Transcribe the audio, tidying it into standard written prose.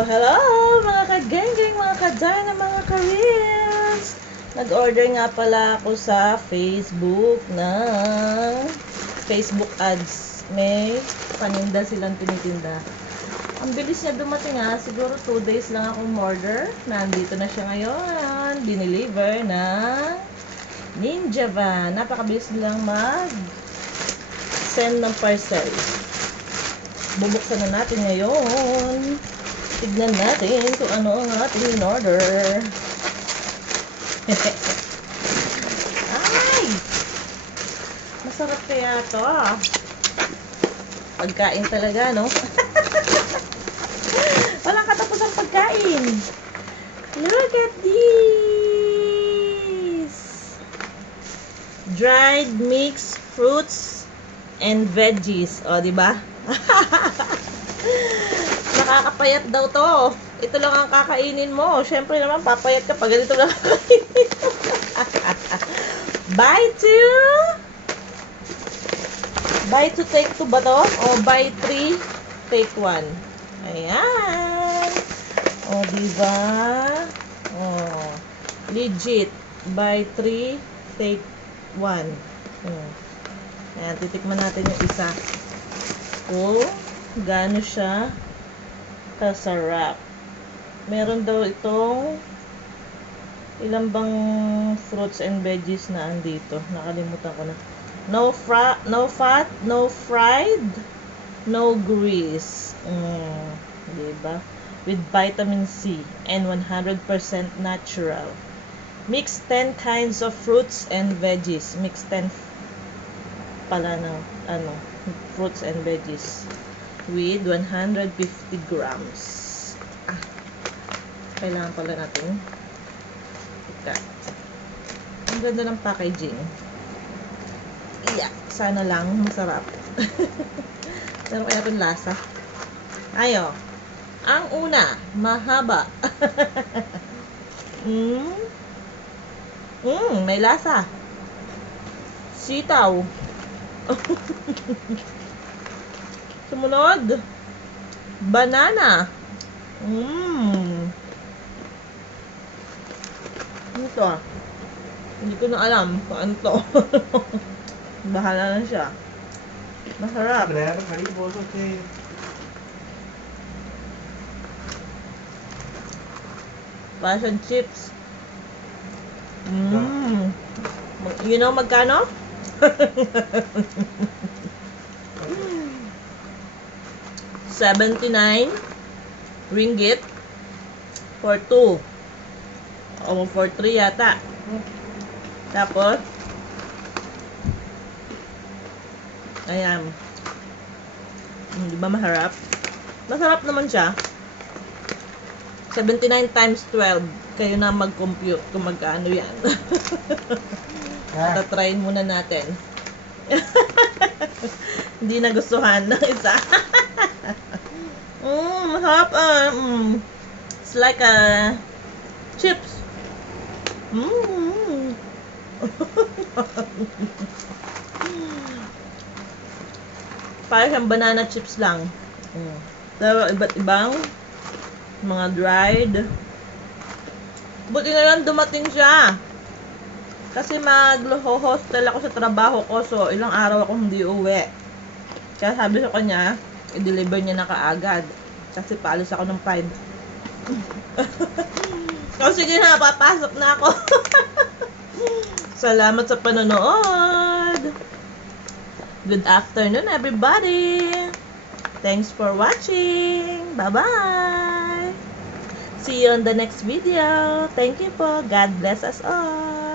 Hello mga ka-geng-geng, mga ka-Dina, mga ka-reels. Nag-order nga pala ako sa Facebook ng Facebook ads. May paninda silang tinitinda. Ang bilis niya dumating ha. Siguro 2 days lang akong order. Nandito na siya ngayon. Dineliver ng Ninja Van. Napakabilis nilang mag-send ng parcel. Bubuksan na natin ngayon. Tignan natin kung ano ang ating in-order. Ay! Masarap kaya to. Pagkain talaga, no? Walang katapusang pagkain. Look at this! Dried mixed fruits and veggies. O, diba? Nakakapayat daw to. Ito lang ang kakainin mo. Siyempre naman, papayat ka pag ganito lang kakainin mo. Buy two, take two ba to? O buy 3, take 1. Ayan. O, diba? O, legit. Buy 3, take 1. Ayan, titikman natin yung isa. O, gaano siya kasarap. Meron daw itong ilang bang fruits and veggies na andito. Nakalimutan ko na. No fat, no fried, no grease. Diba? With vitamin C and 100% natural. Mix 10 kinds of fruits and veggies. Mix 10 pala na fruits and veggies with 150 grams. Kailangan pala natin ikat. Ang ganda ng packaging. Yeah, sana lang masarap. Pero kaya rin lasa. Ayo. Ang una, mahaba. May lasa. Sitaw. Sumunod, banana. Ano to? Hindi ko na alam kung ano to. Bahala na siya. Masarap. Passion chips. You know magkano? ₱79 for 2 o for 3 yata. Tapos ayan, di ba masarap? Masarap naman siya. 79 times 12, kayo na mag-compute kung magkano yan. Tatrayin muna natin. Hindi nagustuhan ng isa. Masarap. It's like a chips. Parang siyang banana chips lang. Pero iba't ibang mga dried. Buti na lang dumating siya. Kasi mag-hostel ako sa trabaho ko. So, ilang araw ako hindi uwi. Kaya sabi sa kanya, i-deliver niya na kaagad. Kasi paalis ako ng 5. So, sige na, papasok na ako. Salamat sa panonood. Good afternoon, everybody. Thanks for watching. Bye-bye. See you on the next video. Thank you po. God bless us all.